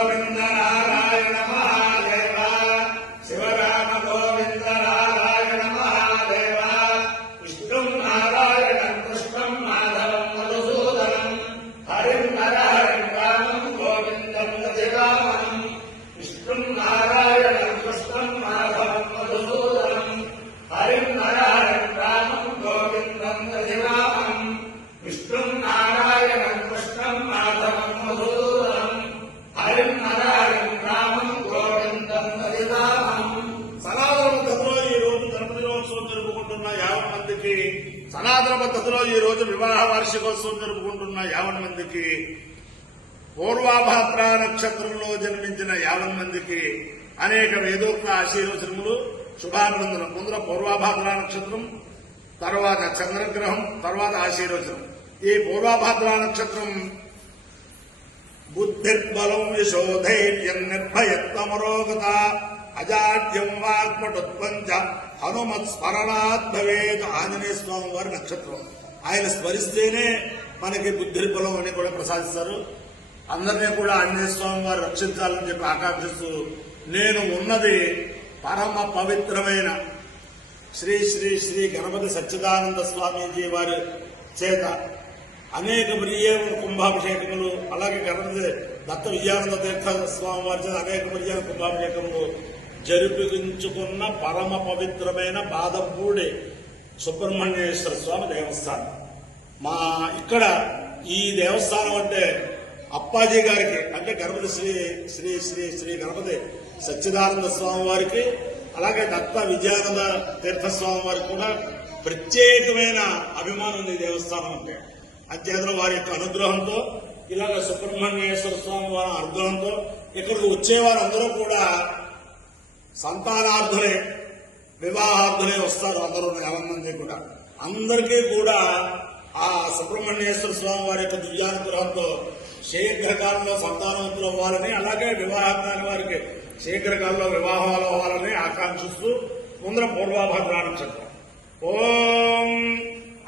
గోవింద నారాయణ సనాతన పద్ధతిలో ఈ రోజు వివాహ వార్షికోత్సవం జరుపుకుంటున్న యావన్ మందికి పూర్వాభాద్ర నక్షత్రంలో జన్మించిన యావన్ మందికి అనేక వేదోక్త ఆశీర్వచనములు శుభాభినందనం. ముందర పూర్వాభాద్ర నక్షత్రం తర్వాత చంద్రగ్రహం తర్వాత ఆశీర్వచనం. ఈ పూర్వాభాద్ర నక్షత్రం బుద్ధిర్బలం యశోధైర్యం నిర్భయత్వమరోగత. అజాడ్యం వాగ్పటుత్వం చ హనుమత్ స్మరణాత్ భవేత్ ఆంజనేయ స్వామి వారి నక్షత్రం. ఆయన స్మరిస్తేనే మనకి బుద్ధిర్బలం అని కూడా ప్రసాదిస్తారు. అందరినీ కూడా ఆంజనేయ స్వామి వారు రక్షించాలని చెప్పి ఆకాంక్షిస్తూ నేను ఉన్నది పరమ పవిత్రమైన శ్రీ శ్రీ శ్రీ గణపతి సచ్చిదానంద స్వామీజీ వారి చేత అనేక మరియేమ కుంభాభిషేకములు అలాగే గణపతి దత్త విజయానంద తీర్థ స్వామి వారి చేత అనేక మరియేమ కుంభాభిషేకములు జరిపించుకున్న పరమ పవిత్రమైన బాదంపూడి సుబ్రహ్మణ్యేశ్వర స్వామి దేవస్థానం. మా ఇక్కడ ఈ దేవస్థానం అంటే అప్పాజీ గారికి అంటే గణపతి శ్రీ శ్రీ శ్రీ శ్రీ గణపతి సచ్చిదానంద స్వామి వారికి అలాగే దత్త విజయానంద తీర్థ స్వామి వారికి కూడా ప్రత్యేకమైన అభిమానం ఉంది దేవస్థానం అంటే. అంతేంద్ర వారి యొక్క అనుగ్రహంతో ఇలాగ సుబ్రహ్మణ్యేశ్వర స్వామి వారి అనుగ్రహంతో ఇక్కడికి వచ్చేవారందరూ కూడా సంతానార్థులే వివాహార్థులే వస్తారు అందరూ ఆనందం మంది కూడా అందరికీ కూడా ఆ సుబ్రహ్మణ్యేశ్వర స్వామి వారి యొక్క దివ్యానుగ్రహంతో శీఘ్రకాలంలో సంతానవంతులు అవ్వాలని అలాగే వివాహం వారికి శీఘ్రకాలంలో వివాహాలు అవ్వాలని ఆకాంక్షిస్తూ ముందర పూర్వాభద్ర నక్షత్రం ఓం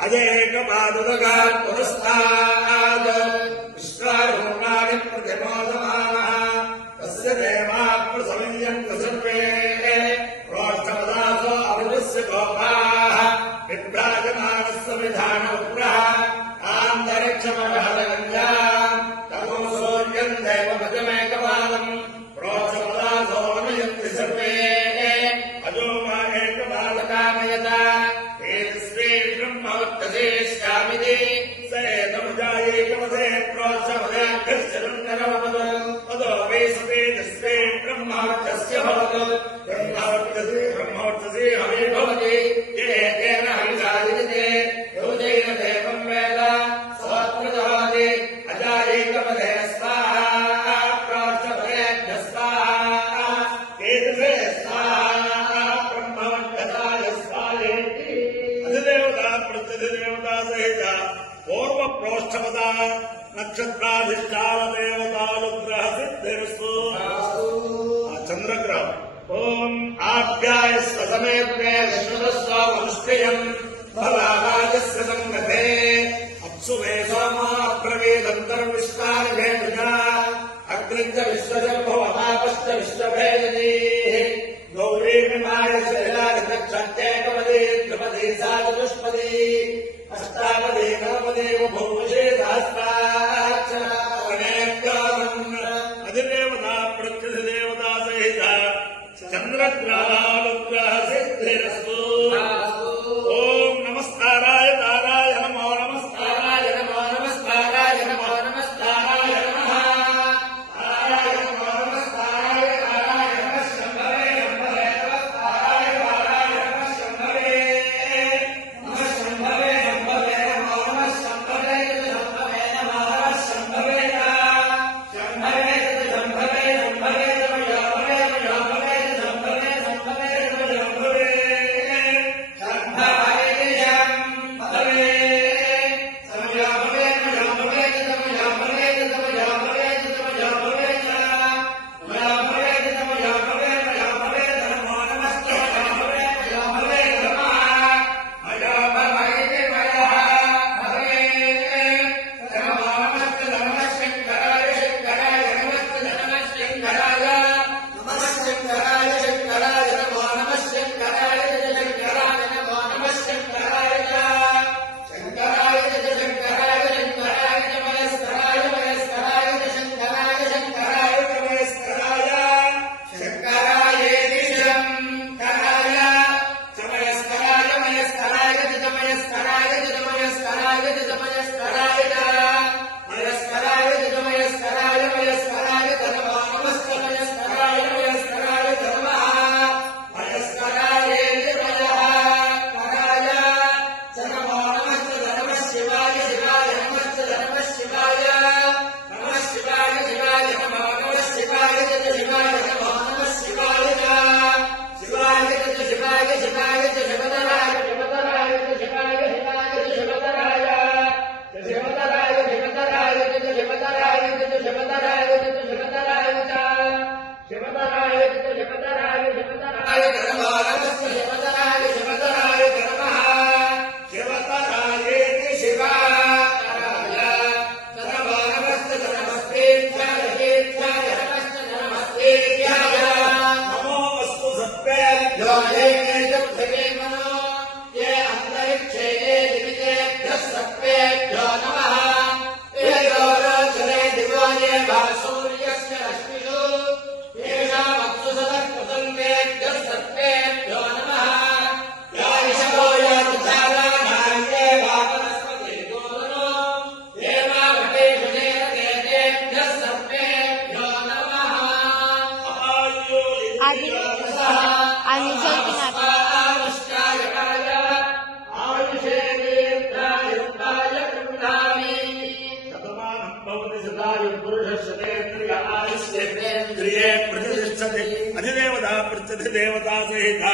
అజయ బాధుదగా పురస్తాద్ ఆ చంద్రగ్రహం. ఓం ఆప్యాయస్వ సమేత్రే విష్ణుస్వామనుష్ఠయం భవాజస్య సంగతే అప్సు మే సోమాబ్రవీదంతర్విష్టానిభేదుగా అగ్నించ విశ్వజంభో విశ్వభేదీ గౌరీ విమాయ శైలాధిపక్షంతేకపదే త్రిపదే సా చతుష్పదే అష్టాపదే నవపదే భూషే Hare దేవతాసహిత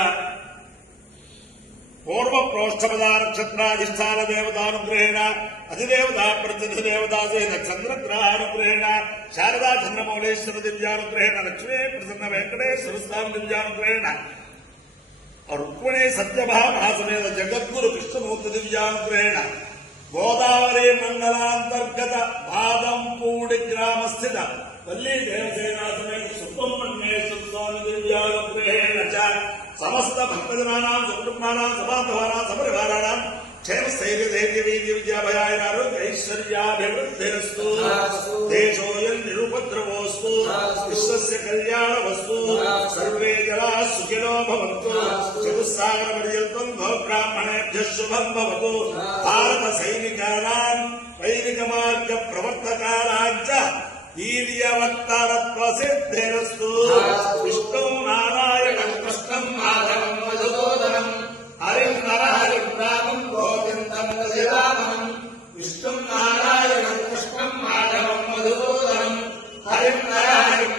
పూర్వ ప్రోష్ఠపద నక్షత్రాధిష్టాన దేవతానుగ్రహేణ అధిదేవతా ప్రత్యధిదేవత దేవతాసహిత చంద్రగ్రహానుగ్రహేణ శారదా చంద్రమౌళేశ్వర దివ్యానుగ్రహేణ లక్ష్మీ ప్రసన్న వెంకటేశ్వర స్వామి దివ్యానుగ్రహేణ రుక్మిణి సత్యభామహాసమేత జగద్గురు కృష్ణమూర్తి దివ్యానుగ్రహేణ గోదావరి మండలాంతర్గత బాదంపూడి గ్రామస్థిత వల్లీ దేవసేనాసమేత సుబ్రహ్మణ్యేశ్వర స్వామి దివ్యానుగ్రహేణ సమస్త భక్తజనానాం సుకుటుంబానాం సమాధవానాం సపరివారాణం క్షేమ స్థైర్య ధైర్య వీర్య విద్యాభయాయ ఆరోగ్య ఐశ్వర్యాభివృద్ధిరస్తు. దేశోయం నిరుపద్రవోస్తు. విశ్వస్య కళ్యాణవస్తు సర్వే జలా సుఖినో భవంతు. చతుస్సాగర పర్యంతం గోబ్రాహ్మణేభ్య శుభం భవతు. భారత వీర్యవత్తర ప్రసిద్ధిరస్తు విష్ణు నారాయణం కృష్ణం మాధవం మధుసూదనం హరిం నరహరిం రామం గోవిందం రామం విష్ణు నారాయణం కృష్ణం మాధవం మధుసూదనం హరిం నరహరిం